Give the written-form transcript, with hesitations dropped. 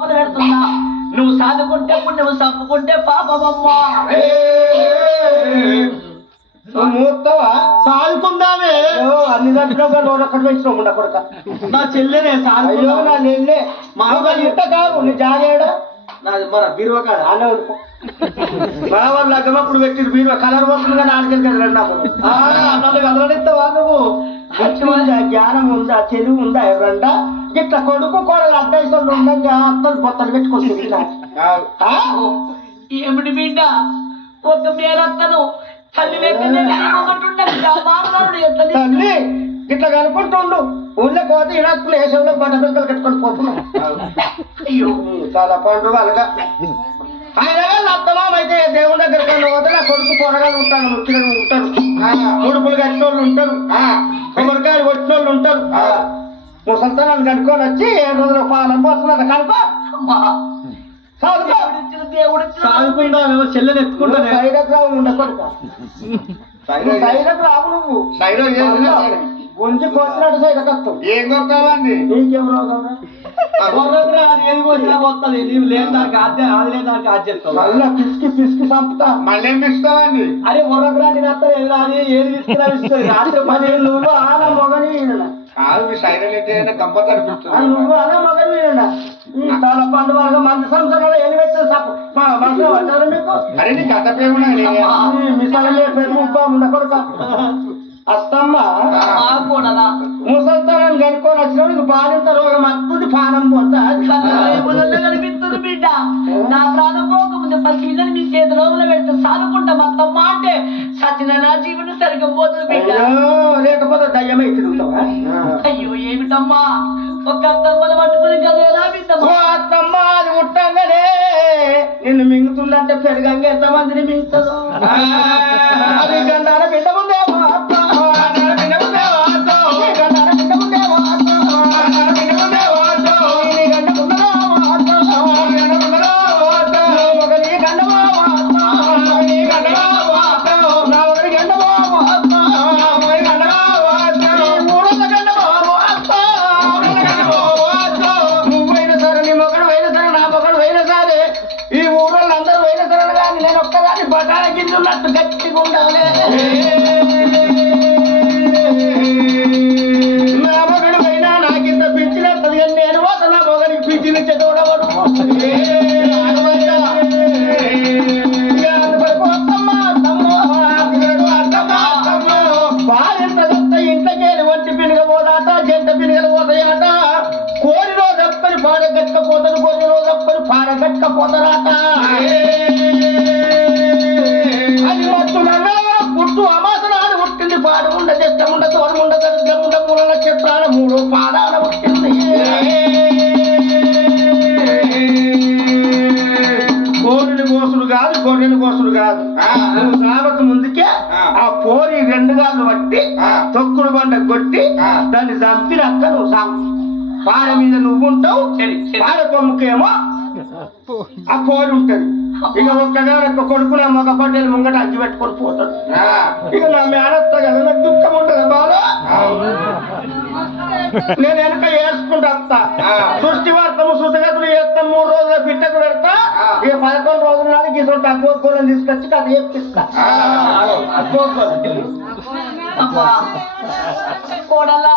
పెడుతున్నా నువ్వు సాదుకుంటే పుణ్యము చంపుకుంటే పాపమమ్మా. మూర్తవా సాదుకుందామే అన్ని దగ్గర నోడక్కడ వేసినావు కొడక నా చెల్లెనే సాధ్యో నా నెల్లే మామూలుగా ఇంత కాదు నీ జాగేడా నాది మన బీరువా కాదు అన్న మా వాళ్ళు లగ్గమప్పుడు పెట్టిరు బీరువా కలర్ వస్తుంది కానీ ఆడికెళ్ళి అన్నది కదలనిస్తావా నువ్వు ఉందా జ్ఞానం ఉందా చెరువు ఉందా ఎవరంట ఇట్లా కొడుకు కోడలు అడ్డైసోళ్ళు ఉండగా అత్తలు బొత్తలు పెట్టుకొస్తుంది ఏమిటి బిడ్డ ఒక మేరత్తను తల్లి తల్లి ఇట్లా కనుకుంటుండు ఊళ్ళో పోతే ఇడక్కులు వేసవిలో బట్ట పిల్లలు కట్టుకొని పోతున్నాం అయ్యో చాలా పండు వాళ్ళగా ఆయన అత్తమామ అయితే దేవుని దగ్గరికి పోతే నా కొడుకు పొరగాలు ఉంటాను ముచ్చిగా ఉంటారు ముడుపులు కట్టిన వాళ్ళు ఉంటారు కొబ్బరికాయలు కొట్టిన వాళ్ళు ఉంటారు ముసల్తానాన్ని కనుక్కొని వచ్చి 7 రోజుల పాలన పోతున్నారు కనుక సాగుకుందా చెల్లెని ఎత్తుకుంటా సైరకు రావు ఉండకూడదు సైరకు రావు నువ్వు గుంజి కోసినట్టు సైరకు వస్తావు ఏం కొత్తావండి నీకెవరో అది ఏది కోసినా వస్తుంది నీవు లేని దానికి అది లేని దానికి ఆద్యేస్తావు మళ్ళీ పిసికి చంపుతా మళ్ళీ ఏం పిస్తావండి అరే మొర్రకు రాని ఏది రాని ఏది తీసుకురా ఇస్తుంది రాత్రి 10 నువ్వు ఆన మొగని నువ్వు అన మొగని చాలా పండుగ మంది సంవత్సరాలు ఎన్ని పెట్టారు పడ్డారు మీకు అరే నీ కథ మిసాలే పెరుగు ఉండకూడదు అత్తమ్మ ముసల్తానని కనుక్కొని వచ్చినప్పుడు బాలింత రోగం వస్తుంది పానం పోతా కనిపిస్తుంది బిడ్డ నా ప్రాణం పోకముందు ఫస్ట్ మీ చేతి రోజులు పెడితే సాదుకుంటాం అత్తమ్మ అంటే సచిన నా జీవనం సరిగ్గా పోతుంది బిడ్డ లేకపోతే దయ్యమై తిరుగుతావా అయ్యో ఏమిటమ్మా ఒక అత్తమ్మను పట్టుకుని కదా ఎలా బిడ్డమ్మా అత్తమ్మ అది ముట్టంగానే నిన్ను మింగుతుందంటే పెరగంగా ఎంతమందిని మింగుతుందో అది గండాన బిడ్డ ముందేమో గట్టిగా ఉండాలి నా మొగడు అయినా నాకింత పింఛనెత్తది కానీ నేను పోతా నా మొగడికి పింఛనిచ్చే తోడవడు బాలింత ఇంట్లోకి వంటి పినుగ పోదాట జంట పినుగలు పోతాయట కోడి రోజు అప్పని పాడగట్టకపోతాను కోడి రోజు అప్పని పాడగట్టకపోతారట పుట్టు అమాసనాలు పుట్టింది పాడు ఉండ చెత్తముండ తోడముండ దరిద్రముండ 3 నక్షత్రాల 3 పాదాల పుట్టింది కోరిని కోసుడు కాదు గొర్రెని కోసుడు కాదు నువ్వు సావక ముందుకే ఆ పోరి 2 గాళ్ళు పట్టి తొక్కుడు బండ కొట్టి దాన్ని చంపినక్క నువ్వు సాగు పాడ మీద నువ్వుంటావు పాడ కొమ్ముకేమో ఆ కోరి ఉంటది ఇక ఒక్కగా కొడుకున్న మగ పట్టేలు ముంగట అగ్గి పెట్టుకొని పోతాడు ఇక నా మేనత్త కదా నాకు దుఃఖం ఉండదు బాగా నేను వెనక వేసుకుంటా వస్తా సృష్టి వార్తము శుద్ధగతులు చేస్తాం 3 రోజుల పిట్టకు పెడతా ఇక 11 రోజుల నాడు ఇటువంటి అగ్గోకూరని తీసుకొచ్చి అది చెప్పిస్తా కోడలా